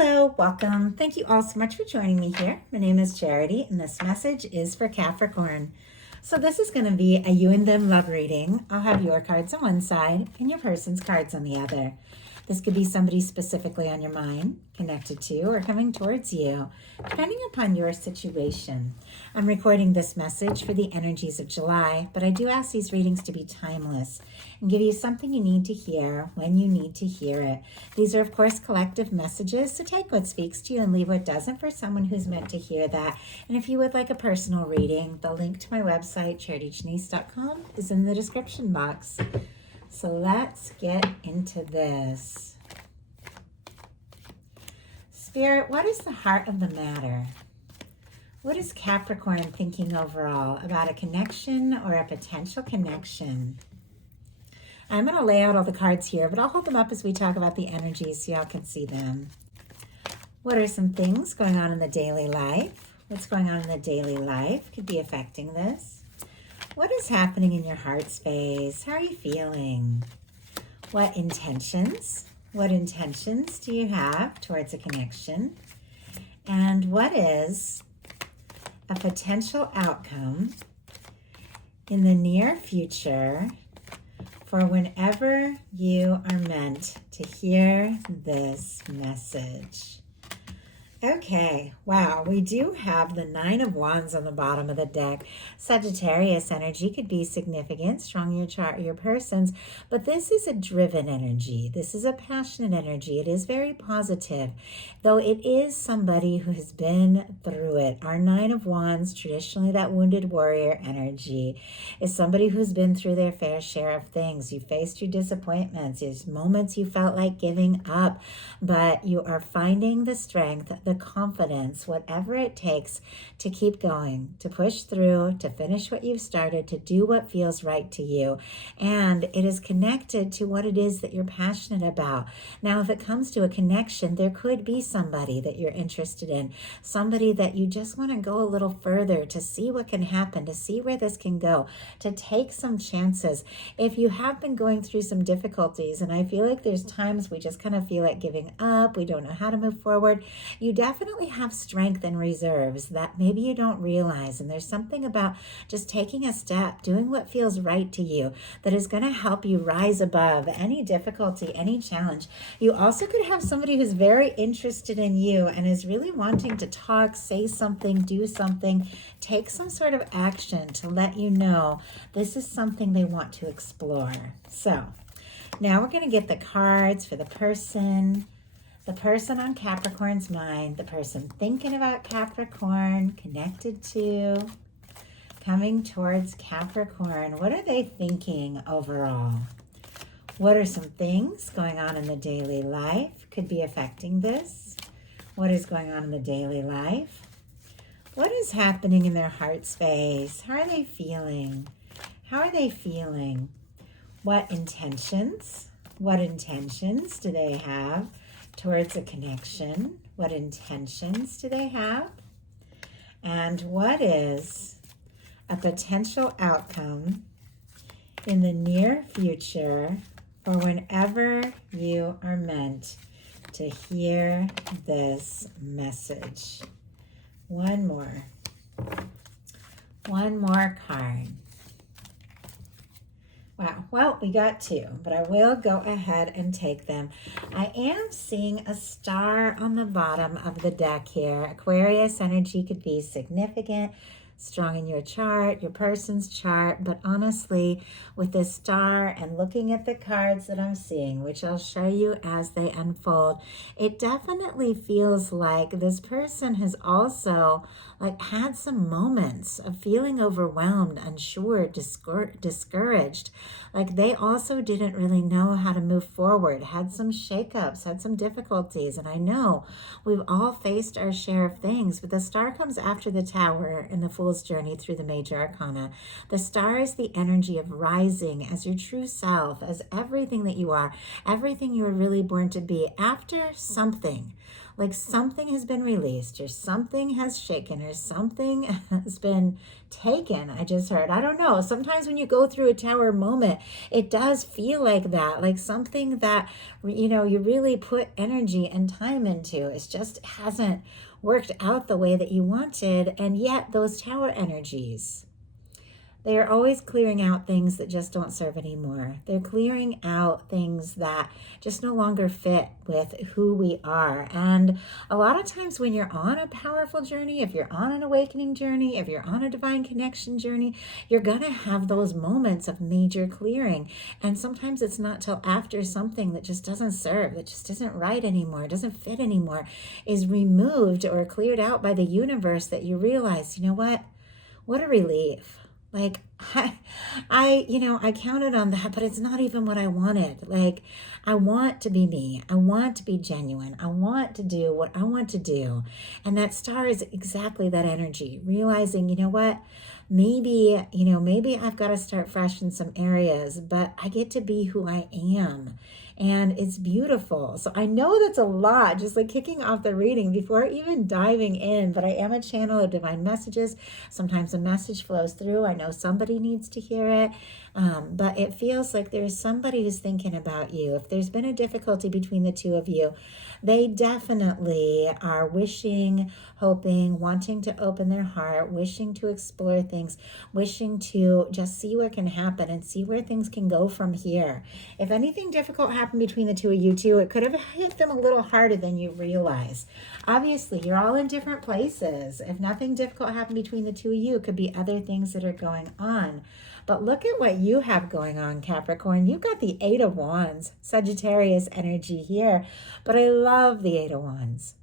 Hello, welcome. Thank you all so much for joining me here. My name is Charity, and this message is for Capricorn. So this is going to be a you and them love reading. I'll have your cards on one side and your person's cards on the other. This could be somebody specifically on your mind, connected to, or coming towards you, depending upon your situation. I'm recording this message for the energies of July, but I do ask these readings to be timeless and give you something you need to hear when you need to hear it. These are, of course, collective messages, so take what speaks to you and leave what doesn't for someone who's meant to hear that. And if you would like a personal reading, the link to my website, charityjanice.com, is in the description box. So let's get into this. Spirit, what is the heart of the matter? What is Capricorn thinking overall about a connection or a potential connection? I'm going to lay out all the cards here, but I'll hold them up as we talk about the energies so y'all can see them. What are some things going on in the daily life? What's going on in the daily life could be affecting this. What is happening in your heart space? How are you feeling? What intentions do you have towards a connection? And what is a potential outcome in the near future for whenever you are meant to hear this message? Okay, wow, we do have the Nine of Wands on the bottom of the deck. Sagittarius energy could be significant, strong in your chart, your person's, but this is a driven energy. This is a passionate energy. It is very positive, though it is somebody who has been through it. Our Nine of Wands, traditionally that wounded warrior energy, is somebody who's been through their fair share of things. You faced your disappointments. There's moments you felt like giving up, but you are finding the strength, the confidence, whatever it takes to keep going, to push through, to finish what you've started, to do what feels right to you. And it is connected to what it is that you're passionate about. Now, if it comes to a connection, there could be somebody that you're interested in, somebody that you just want to go a little further to see what can happen, to see where this can go, to take some chances. If you have been going through some difficulties, and I feel like there's times we just kind of feel like giving up, we don't know how to move forward, you definitely have strength and reserves that maybe you don't realize. And there's something about just taking a step, doing what feels right to you, that is going to help you rise above any difficulty, any challenge. You also could have somebody who's very interested in you and is really wanting to talk, say something, do something, take some sort of action to let you know this is something they want to explore. So now we're going to get the cards for the person on Capricorn's mind, the person thinking about Capricorn, connected to, coming towards Capricorn. What are they thinking overall? What are some things going on in the daily life could be affecting this? What is going on in the daily life? What is happening in their heart space? How are they feeling? How are they feeling? What intentions do they have towards a connection? What intentions do they have? And what is a potential outcome in the near future for whenever you are meant to hear this message? One more card. Wow, well, we got two, but I will go ahead and take them. I am seeing a star on the bottom of the deck here. Aquarius energy could be significant, strong in your chart, your person's chart, but honestly, with this star and looking at the cards that I'm seeing, which I'll show you as they unfold, it definitely feels like this person has also had some moments of feeling overwhelmed, unsure, discouraged. Like they also didn't really know how to move forward, had some shakeups, had some difficulties. And I know we've all faced our share of things, but the star comes after the Tower in the Fool's Journey through the major arcana. The star is the energy of rising as your true self, as everything that you are, everything you were really born to be after something. like something has been released, or something has shaken, or something has been taken. I just heard, I don't know. Sometimes when you go through a tower moment, it does feel like that, like something that, you really put energy and time into. It just hasn't worked out the way that you wanted. And yet those tower energies, they are always clearing out things that just don't serve anymore. They're clearing out things that just no longer fit with who we are. And a lot of times when you're on a powerful journey, if you're on an awakening journey, if you're on a divine connection journey, you're going to have those moments of major clearing. And sometimes it's not till after something that just doesn't serve, that just isn't right anymore, doesn't fit anymore, is removed or cleared out by the universe, that you realize, you know what a relief. Like, I counted on that, but it's not even what I wanted. Like, I want to be me. I want to be genuine. I want to do what I want to do. And that star is exactly that energy, realizing, maybe I've got to start fresh in some areas, but I get to be who I am. And it's beautiful. So I know that's a lot, just like kicking off the reading before even diving in, but I am a channel of divine messages. Sometimes a message flows through. I know somebody needs to hear it. But it feels like there's somebody who's thinking about you. If there's been a difficulty between the two of you, they definitely are wishing, hoping, wanting to open their heart, wishing to explore things, wishing to just see what can happen and see where things can go from here. If anything difficult happened between the two of you two, it could have hit them a little harder than you realize. Obviously, you're all in different places. If nothing difficult happened between the two of you, it could be other things that are going on. But look at what you have going on, Capricorn. You've got the Eight of Wands, Sagittarius energy here. But I love the Eight of Wands.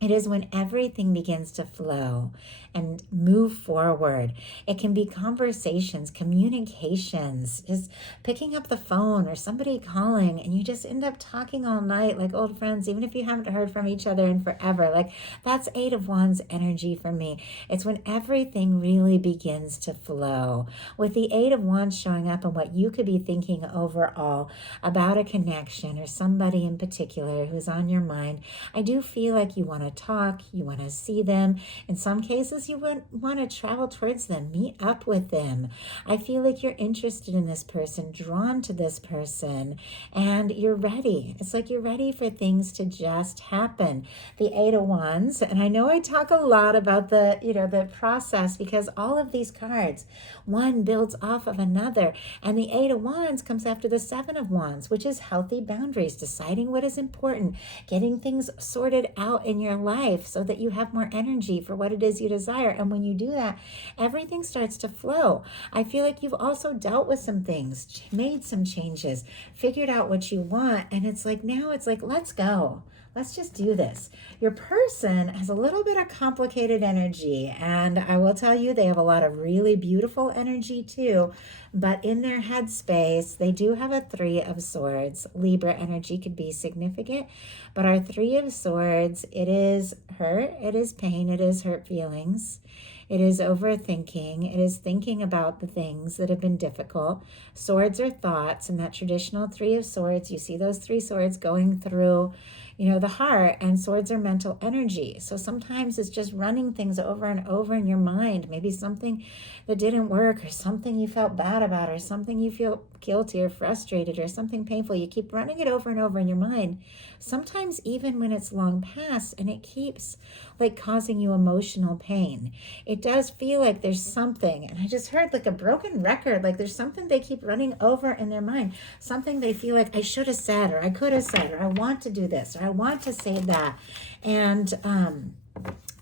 It is when everything begins to flow and move forward. It can be conversations, communications, just picking up the phone or somebody calling, and you just end up talking all night like old friends, even if you haven't heard from each other in forever. Like, that's Eight of Wands energy for me. It's when everything really begins to flow. With the Eight of Wands showing up and what you could be thinking overall about a connection or somebody in particular who's on your mind, I do feel like you want to talk, you want to see them. In some cases, you want to travel towards them, meet up with them. I feel like you're interested in this person, drawn to this person, and you're ready. It's like you're ready for things to just happen. The Eight of Wands, and I know I talk a lot about the process, because all of these cards, one builds off of another, and the Eight of Wands comes after the Seven of Wands, which is healthy boundaries, deciding what is important, getting things sorted out in your life so that you have more energy for what it is you desire. And when you do that, everything starts to flow. I feel like you've also dealt with some things, made some changes, figured out what you want. And it's like, now it's like, let's go. Let's just do this. Your person has a little bit of complicated energy, and I will tell you, they have a lot of really beautiful energy too, but in their headspace, they do have a Three of Swords. Libra energy could be significant, but our Three of Swords, it is hurt, it is pain, it is hurt feelings. It is overthinking. It is thinking about the things that have been difficult. Swords are thoughts, and that traditional Three of Swords, you see those three swords going through, the heart, and swords are mental energy. So sometimes it's just running things over and over in your mind. Maybe something that didn't work, or something you felt bad about, or something you feel guilty or frustrated, or something painful. You keep running it over and over in your mind. Sometimes even when it's long past, and it keeps like causing you emotional pain. It does feel like there's something, and I just heard like a broken record, like there's something they keep running over in their mind, something they feel like I should have said, or I could have said, or I want to do this, or I want to say that. And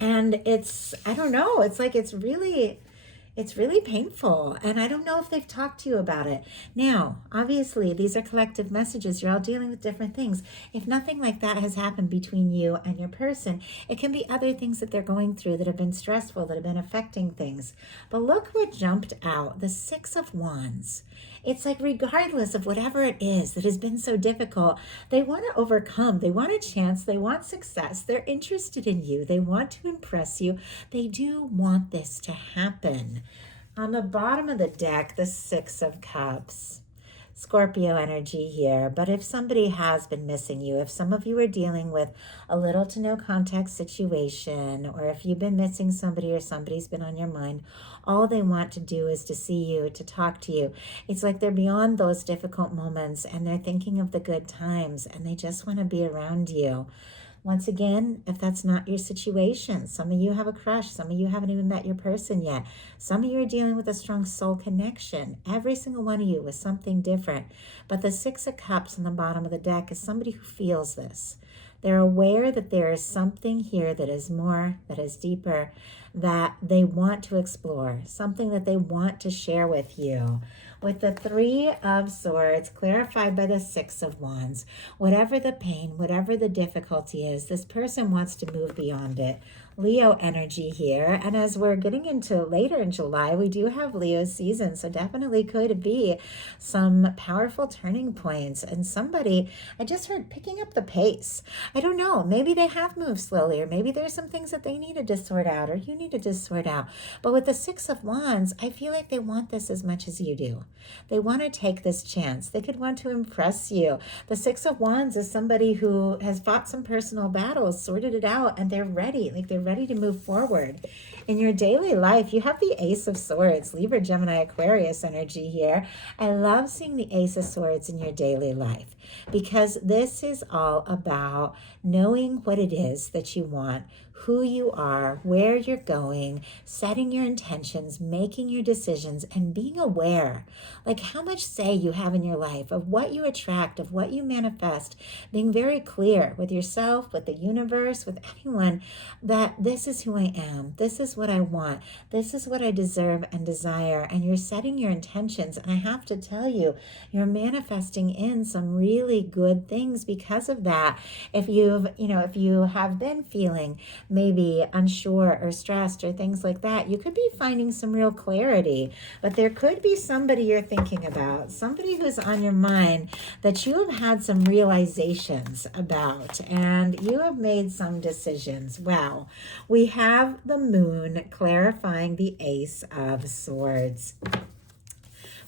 it's, I don't know, it's like it's really painful, and I don't know if they've talked to you about it. Now, obviously, these are collective messages. You're all dealing with different things. If nothing like that has happened between you and your person, it can be other things that they're going through that have been stressful, that have been affecting things. But look what jumped out, the Six of Wands. It's like regardless of whatever it is that has been so difficult, they want to overcome. They want a chance. They want success. They're interested in you. They want to impress you. They do want this to happen. On the bottom of the deck, the Six of Cups. Scorpio energy here. But if somebody has been missing you, if some of you are dealing with a little to no contact situation, or if you've been missing somebody or somebody's been on your mind, all they want to do is to see you, to talk to you. It's like they're beyond those difficult moments and they're thinking of the good times and they just want to be around you. Once again, if that's not your situation, some of you have a crush, some of you haven't even met your person yet. Some of you are dealing with a strong soul connection. Every single one of you with something different. But the Six of Cups on the bottom of the deck is somebody who feels this. They're aware that there is something here that is more, that is deeper, that they want to explore, something that they want to share with you. With the Three of Swords, clarified by the Six of Wands, whatever the pain, whatever the difficulty is, this person wants to move beyond it. Leo energy here. And as we're getting into later in July, we do have Leo season. So definitely could be some powerful turning points. And somebody, I just heard picking up the pace. I don't know. Maybe they have moved slowly, or maybe there's some things that they needed to sort out, or you needed to sort out. But with the Six of Wands, I feel like they want this as much as you do. They want to take this chance. They could want to impress you. The Six of Wands is somebody who has fought some personal battles, sorted it out, and they're ready. Like they're ready to move forward. In your daily life, you have the Ace of Swords, Libra, Gemini, Aquarius energy here. I love seeing the Ace of Swords in your daily life because this is all about knowing what it is that you want, who you are, where you're going, setting your intentions, making your decisions, and being aware, like how much say you have in your life, of what you attract, of what you manifest, being very clear with yourself, with the universe, with anyone, that this is who I am, this is what I want, this is what I deserve and desire, and you're setting your intentions. And I have to tell you, you're manifesting in some really good things because of that. If you have been feeling maybe unsure or stressed or things like that, you could be finding some real clarity. But there could be somebody you're thinking about, somebody who's on your mind that you have had some realizations about, and you have made some decisions. Wow. We have the Moon clarifying the Ace of Swords.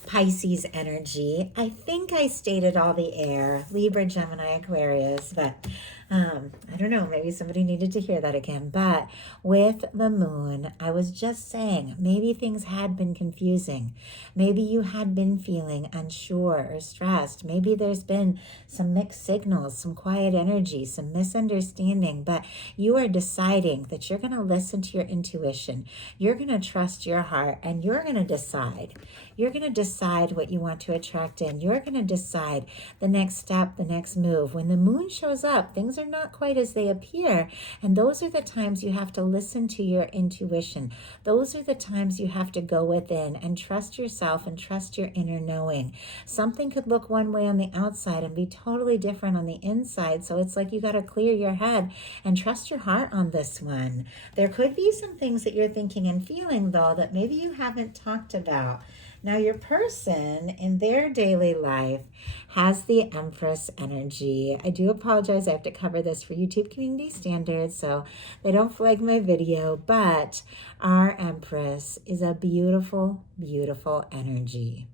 Pisces energy. I think I stated all the air, Libra, Gemini, Aquarius, but I don't know, maybe somebody needed to hear that again. But with the Moon, I was just saying, maybe things had been confusing. Maybe you had been feeling unsure or stressed. Maybe there's been some mixed signals, some quiet energy, some misunderstanding, but you are deciding that you're going to listen to your intuition. You're going to trust your heart, and you're going to decide. You're going to decide what you want to attract in. You're going to decide the next step, the next move. When the Moon shows up, things are not quite as they appear. And those are the times you have to listen to your intuition. Those are the times you have to go within and trust yourself and trust your inner knowing. Something could look one way on the outside and be totally different on the inside. So it's like you got to clear your head and trust your heart on this one. There could be some things that you're thinking and feeling, though, that maybe you haven't talked about. Now, your person in their daily life has the Empress energy. I do apologize. I have to cover this for YouTube community standards, so they don't flag my video, but our Empress is a beautiful, beautiful energy.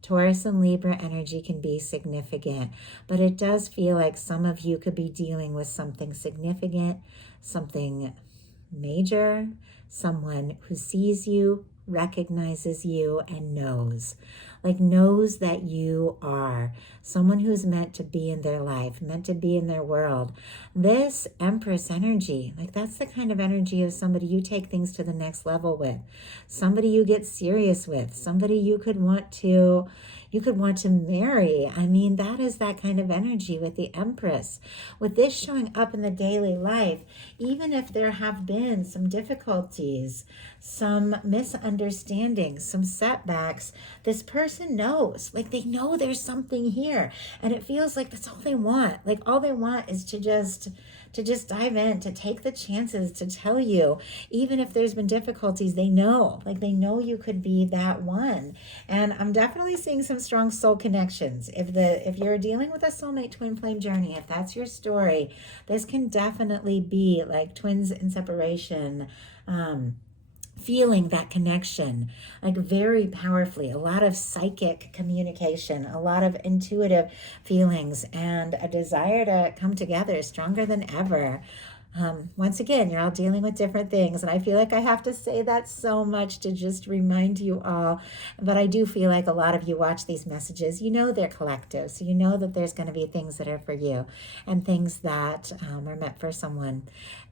Taurus and Libra energy can be significant, but it does feel like some of you could be dealing with something significant, something major, someone who sees you, recognizes you, and knows that you are someone who's meant to be in their life, meant to be in their world. This Empress energy, like that's the kind of energy of somebody you take things to the next level with, somebody you get serious with, somebody you could want to marry. I mean, that is that kind of energy with the Empress. With this showing up in the daily life, even if there have been some difficulties, some misunderstandings, some setbacks, this person knows, like they know there's something here. And it feels like that's all they want. Like all they want is to just dive in, to take the chances, to tell you, even if there's been difficulties, they know you could be that one. And I'm definitely seeing some strong soul connections. If you're dealing with a soulmate twin flame journey, if that's your story, this can definitely be like twins in separation, feeling that connection, like very powerfully, a lot of psychic communication, a lot of intuitive feelings, and a desire to come together stronger than ever. Once again, you're all dealing with different things, and I feel like I have to say that so much to just remind you all. But I do feel like a lot of you watch these messages, you know they're collective, so you know that there's going to be things that are for you and things that are meant for someone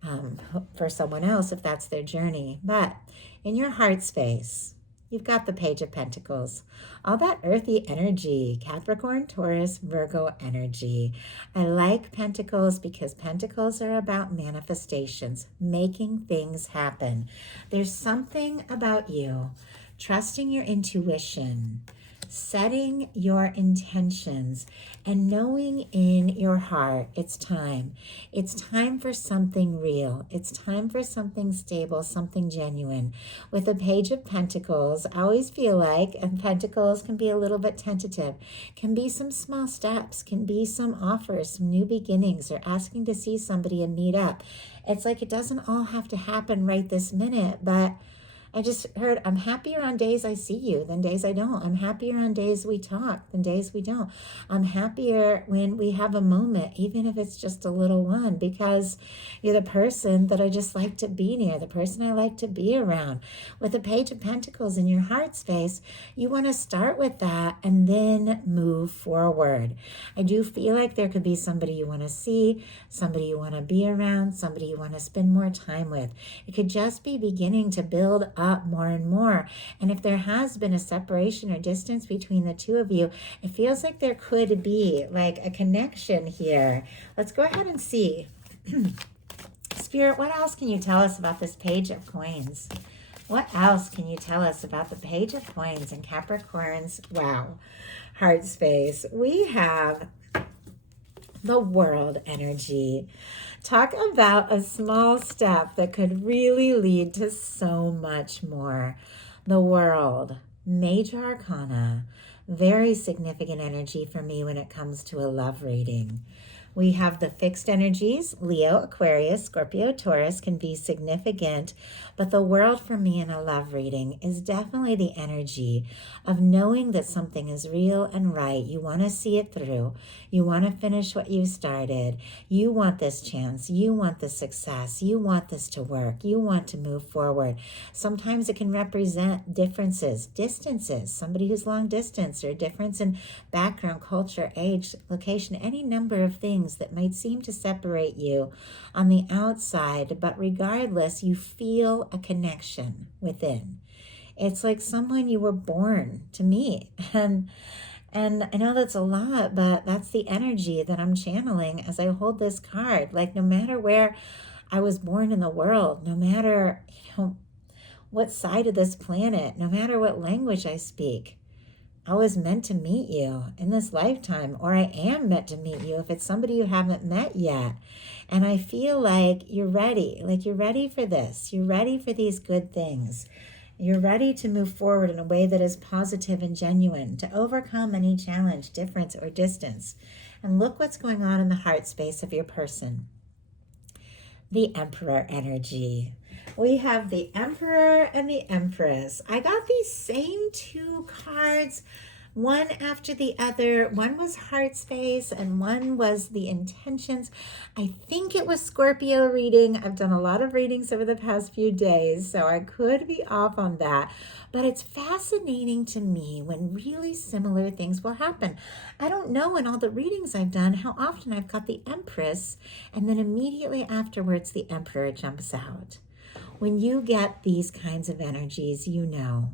else if that's their journey. But in your heart space, you've got the Page of Pentacles, all that earthy energy, Capricorn, Taurus, Virgo energy. I like Pentacles because Pentacles are about manifestations, making things happen. There's something about you trusting your intuition, setting your intentions, and knowing in your heart it's time. It's time for something real. It's time for something stable, something genuine. With the Page of Pentacles, I always feel like, and Pentacles can be a little bit tentative, can be some small steps, can be some offers, some new beginnings, or asking to see somebody and meet up. It's like it doesn't all have to happen right this minute, but I just heard, I'm happier on days I see you than days I don't. I'm happier on days we talk than days we don't. I'm happier when we have a moment, even if it's just a little one, because you're the person that I just like to be near, the person I like to be around. With the Page of Pentacles in your heart space, you want to start with that and then move forward. I do feel like there could be somebody you want to see, somebody you want to be around, somebody you want to spend more time with. It could just be beginning to build up more and more. And if there has been a separation or distance between the two of you, it feels like there could be like a connection here. Let's go ahead and see. Spirit, what else can you tell us about this Page of Coins? What else can you tell us about the Page of Coins in Capricorn's, wow, heart space? We have the World energy. Talk about a small step that could really lead to so much more. The World, major arcana, very significant energy for me when it comes to a love reading. We have the fixed energies, Leo, Aquarius, Scorpio, Taurus can be significant, but the World for me in a love reading is definitely the energy of knowing that something is real and right. You want to see it through. You want to finish what you started. You want this chance. You want this success. You want this to work. You want to move forward. Sometimes it can represent differences, distances, somebody who's long distance, or a difference in background, culture, age, location, any number of things that might seem to separate you on the outside, but regardless, you feel a connection within. It's like someone you were born to meet. And I know that's a lot, but that's the energy that I'm channeling as I hold this card. Like, no matter where I was born in the world, no matter, what side of this planet, no matter what language I speak, I was meant to meet you in this lifetime, or I am meant to meet you if it's somebody you haven't met yet. And I feel like you're ready for this. You're ready for these good things. You're ready to move forward in a way that is positive and genuine, to overcome any challenge, difference, or distance. And look what's going on in the heart space of your person. The Emperor energy. We have the Emperor and the Empress. I got these same two cards, one after the other. One was heart space and one was the intentions. I think it was Scorpio reading. I've done a lot of readings over the past few days, so I could be off on that. But it's fascinating to me when really similar things will happen. I don't know in all the readings I've done how often I've got the Empress and then immediately afterwards the Emperor jumps out. When you get these kinds of energies, you know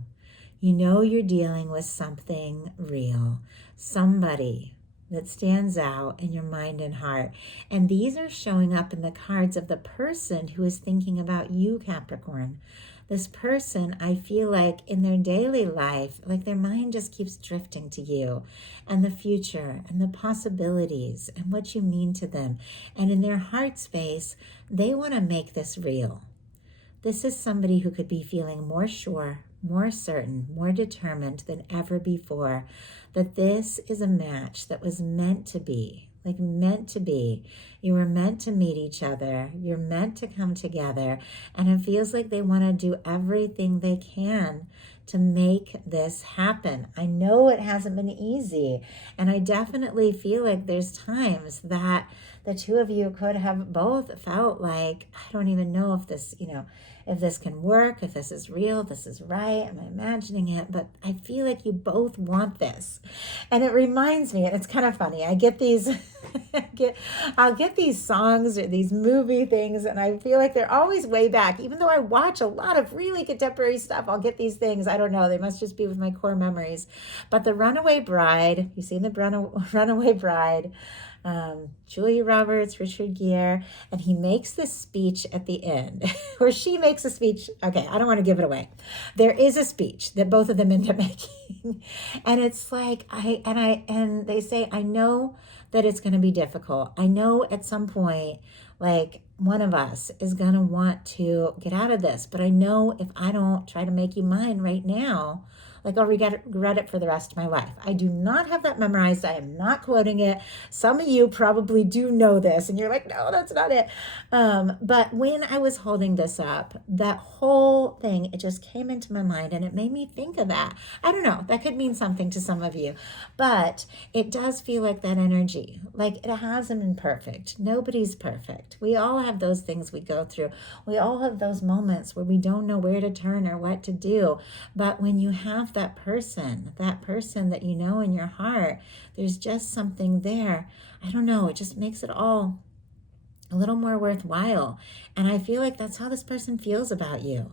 you're dealing with something real, somebody that stands out in your mind and heart. And these are showing up in the cards of the person who is thinking about you, Capricorn. This person, I feel like in their daily life, like their mind just keeps drifting to you and the future and the possibilities and what you mean to them. And in their heart space, they want to make this real. This is somebody who could be feeling more sure, more certain, more determined than ever before that this is a match that was meant to be, like meant to be. You were meant to meet each other. You're meant to come together. And it feels like they want to do everything they can to make this happen. I know it hasn't been easy. And I definitely feel like there's times that the two of you could have both felt like, I don't even know if this, if this can work, if this is real, this is right, am I imagining it? But I feel like you both want this. And it reminds me, and it's kind of funny, I get these, I'll get these songs or these movie things, and I feel like they're always way back. Even though I watch a lot of really contemporary stuff, I'll get these things. I don't know, they must just be with my core memories. But The Runaway Bride, you've seen The Runaway Bride, Julia Roberts, Richard Gere, and he makes this speech at the end, or she makes a speech. Okay, I don't want to give it away. There is a speech that both of them end up making, and it's like and they say, I know that it's going to be difficult. I know at some point, like, one of us is going to want to get out of this, but I know if I don't try to make you mine right now, like, I'll regret it for the rest of my life. I do not have that memorized. I am not quoting it. Some of you probably do know this, and you're like, no, that's not it. But when I was holding this up, that whole thing, it just came into my mind, and it made me think of that. I don't know. That could mean something to some of you. But it does feel like that energy. Like, it hasn't been perfect. Nobody's perfect. We all have those things we go through. We all have those moments where we don't know where to turn or what to do. But when you have that person that you know in your heart, there's just something there. I don't know, it just makes it all a little more worthwhile. And I feel like that's how this person feels about you.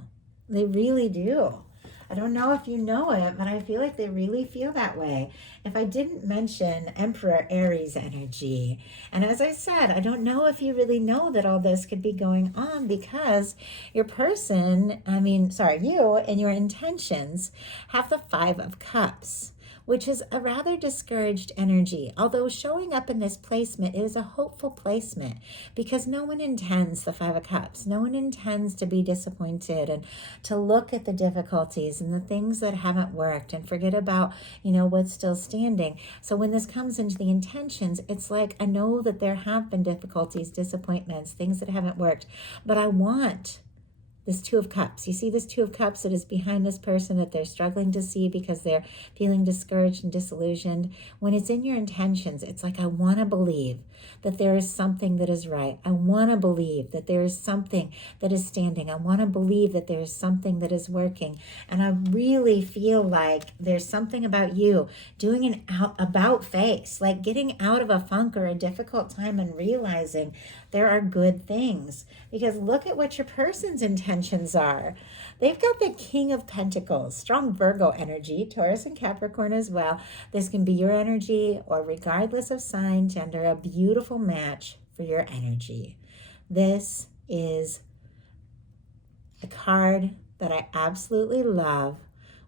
They really do. I don't know if you know it, but I feel like they really feel that way. If I didn't mention Emperor Aries energy, and as I said, I don't know if you really know that all this could be going on, because your person, you and your intentions have the Five of Cups, which is a rather discouraged energy. Although showing up in this placement, it is a hopeful placement, because no one intends the Five of Cups. No one intends to be disappointed and to look at the difficulties and the things that haven't worked and forget about, what's still standing. So when this comes into the intentions, it's like, I know that there have been difficulties, disappointments, things that haven't worked, but I want this Two of Cups. You see this Two of Cups that is behind this person that they're struggling to see because they're feeling discouraged and disillusioned. When it's in your intentions, it's like, I want to believe that there is something that is right. I want to believe that there is something that is standing. I want to believe that there is something that is working. And I really feel like there's something about you doing an about face, like getting out of a funk or a difficult time and realizing there are good things. Because look at what your person's intentions are. They've got the King of Pentacles, strong Virgo energy, Taurus and Capricorn as well. This can be your energy, or regardless of sign, gender, a beautiful match for your energy. This is a card that I absolutely love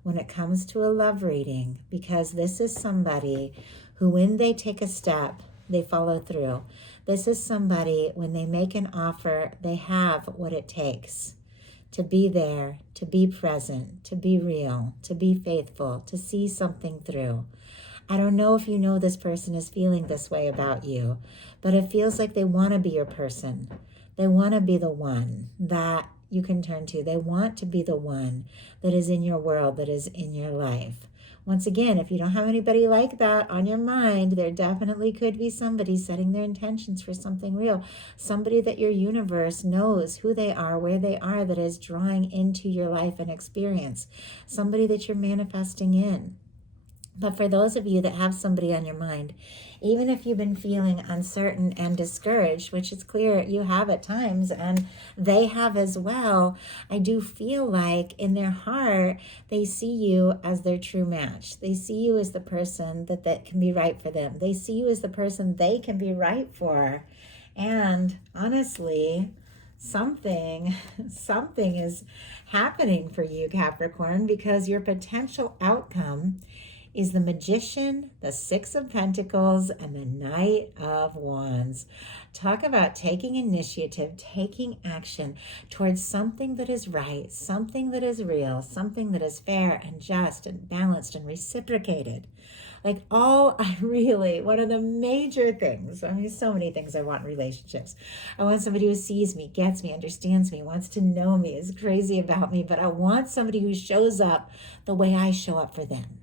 when it comes to a love reading, because this is somebody who, when they take a step, they follow through. This is somebody, when they make an offer, they have what it takes to be there, to be present, to be real, to be faithful, to see something through. I don't know if you know this person is feeling this way about you, but it feels like they want to be your person. They want to be the one that you can turn to. They want to be the one that is in your world, that is in your life. Once again, if you don't have anybody like that on your mind, there definitely could be somebody setting their intentions for something real. Somebody that your universe knows who they are, where they are, that is drawing into your life and experience. Somebody that you're manifesting in. But for those of you that have somebody on your mind, even if you've been feeling uncertain and discouraged, which is clear you have at times, and they have as well, I do feel like in their heart, they see you as their true match. They see you as the person that can be right for them. They see you as the person they can be right for. And honestly, something is happening for you, Capricorn, because your potential outcome is the Magician, the Six of Pentacles, and the Knight of Wands. Talk about taking initiative, taking action towards something that is right, something that is real, something that is fair and just and balanced and reciprocated. Like one of the major things, I mean, so many things I want in relationships. I want somebody who sees me, gets me, understands me, wants to know me, is crazy about me, but I want somebody who shows up the way I show up for them.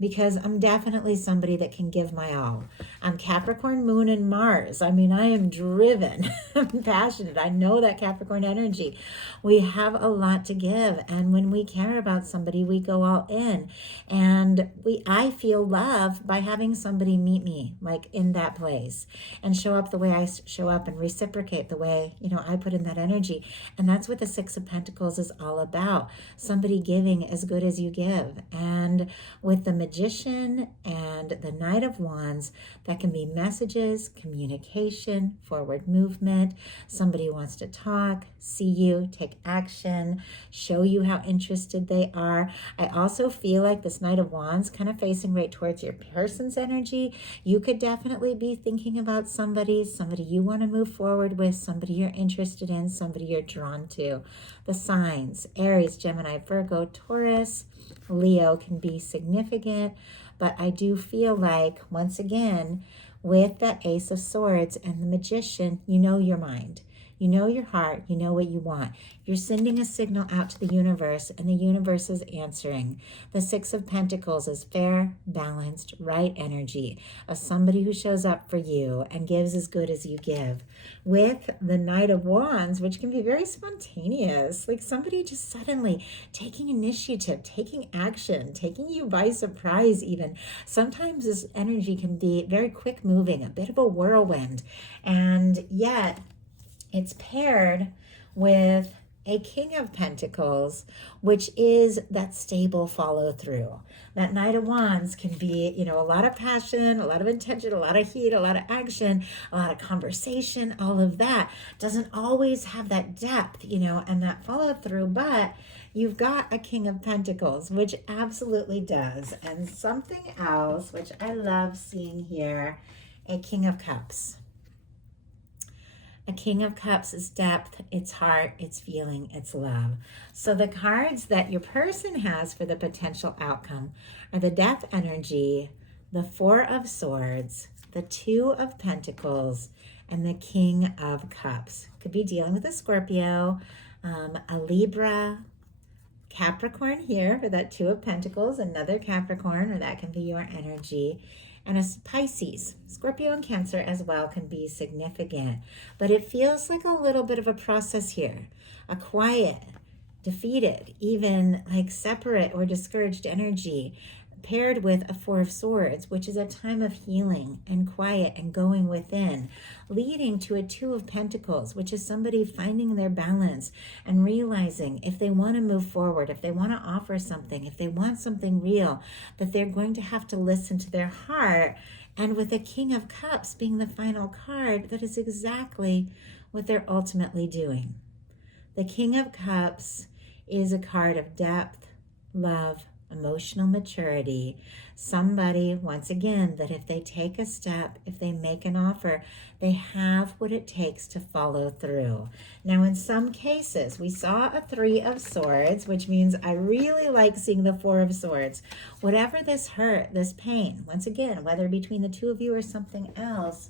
Because I'm definitely somebody that can give my all. I'm Capricorn, Moon, and Mars. I mean, I am driven. I'm passionate. I know that Capricorn energy. We have a lot to give. And when we care about somebody, we go all in. And I feel love by having somebody meet me, like in that place, and show up the way I show up and reciprocate the way, I put in that energy. And that's what the Six of Pentacles is all about. Somebody giving as good as you give. And with the Magician and the Knight of Wands, that can be messages, communication, forward movement. Somebody wants to talk, see you, take action, show you how interested they are. I also feel like this Knight of Wands kind of facing right towards your person's energy. You could definitely be thinking about somebody you want to move forward with, somebody you're interested in, somebody you're drawn to. The signs, Aries, Gemini, Virgo, Taurus, Leo can be significant, but I do feel like, once again, with that Ace of Swords and the Magician, you know your mind. You know your heart. You know what you want. You're sending a signal out to the universe, and the universe is answering. The Six of Pentacles is fair, balanced, right energy of somebody who shows up for you and gives as good as you give. With the Knight of Wands, which can be very spontaneous, like somebody just suddenly taking initiative, taking action, taking you by surprise even. Sometimes this energy can be very quick moving, a bit of a whirlwind, and yet it's paired with a King of Pentacles, which is that stable follow through. That Knight of Wands can be, a lot of passion, a lot of intention, a lot of heat, a lot of action, a lot of conversation, all of that. Doesn't always have that depth, and that follow through, but you've got a King of Pentacles, which absolutely does. And something else, which I love seeing here, a King of Cups. A King of Cups is depth, it's heart, it's feeling, it's love. So the cards that your person has for the potential outcome are the Death energy, the Four of Swords, the Two of Pentacles, and the King of Cups. Could be dealing with a Scorpio, a Libra, Capricorn here for that Two of Pentacles, another Capricorn, or that can be your energy. And a Pisces, Scorpio and Cancer as well can be significant. But it feels like a little bit of a process here. A quiet, defeated, even like separate or discouraged energy, paired with a Four of Swords, which is a time of healing and quiet and going within, leading to a Two of Pentacles, which is somebody finding their balance and realizing if they want to move forward, if they want to offer something, if they want something real, that they're going to have to listen to their heart. And with the King of Cups being the final card, that is exactly what they're ultimately doing. The King of Cups is a card of depth, love, emotional maturity. Somebody, once again, that if they take a step, if they make an offer, they have what it takes to follow through. Now, in some cases, we saw a Three of Swords, which means I really like seeing the Four of Swords. Whatever this hurt, this pain, once again, whether between the two of you or something else,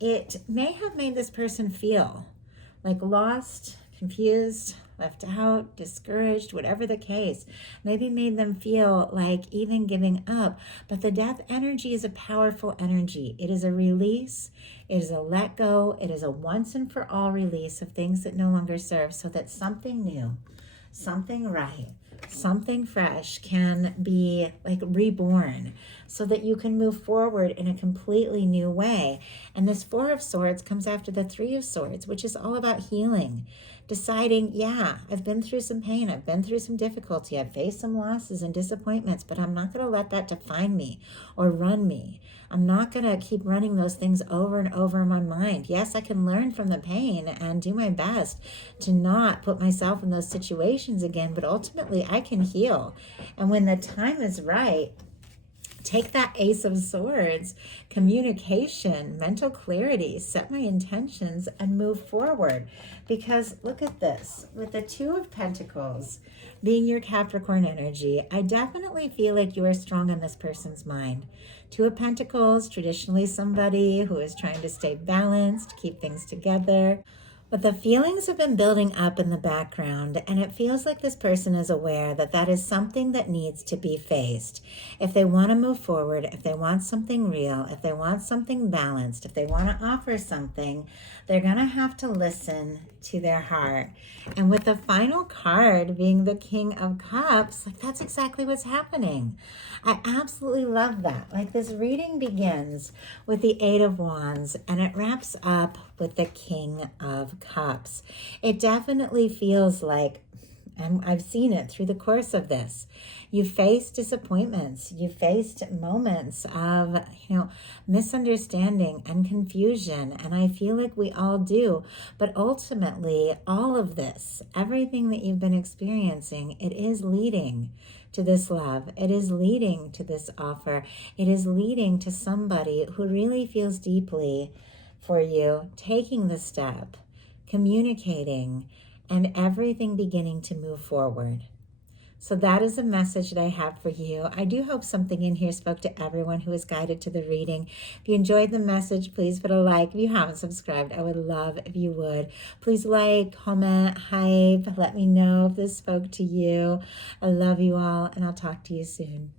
it may have made this person feel like lost, confused, left out, discouraged, whatever the case. Maybe made them feel like even giving up. But the Death energy is a powerful energy. It is a release. It is a let go. It is a once and for all release of things that no longer serve, so that something new, something right, something fresh can be like reborn, so that you can move forward in a completely new way. And this Four of Swords comes after the Three of Swords, which is all about healing. Deciding, yeah, I've been through some pain, I've been through some difficulty, I've faced some losses and disappointments, but I'm not going to let that define me or run me. I'm not going to keep running those things over and over in my mind. Yes, I can learn from the pain and do my best to not put myself in those situations again, but ultimately I can heal. And when the time is right, Take that Ace of Swords, communication, mental clarity, set my intentions, and move forward. Because look at this, with the Two of Pentacles being your Capricorn energy, I definitely feel like you are strong on this person's mind. Two of Pentacles, traditionally somebody who is trying to stay balanced, keep things together. But the feelings have been building up in the background, and it feels like this person is aware that that is something that needs to be faced. If they want to move forward, if they want something real, if they want something balanced, if they want to offer something, they're going to have to listen to their heart. And with the final card being the King of Cups, like that's exactly what's happening. I absolutely love that. Like this reading begins with the Eight of Wands and it wraps up with the King of Cups. It definitely feels like, and I've seen it through the course of this, you faced disappointments, you faced moments of, misunderstanding and confusion, and I feel like we all do. But ultimately, all of this, everything that you've been experiencing, it is leading to this love. It is leading to this offer. It is leading to somebody who really feels deeply for you, taking the step, communicating, and everything beginning to move forward. So that is a message that I have for you. I do hope something in here spoke to everyone who is guided to the reading. If you enjoyed the message, please put a like. If you haven't subscribed, I would love if you would. Please like, comment, hype. Let me know if this spoke to you. I love you all, and I'll talk to you soon.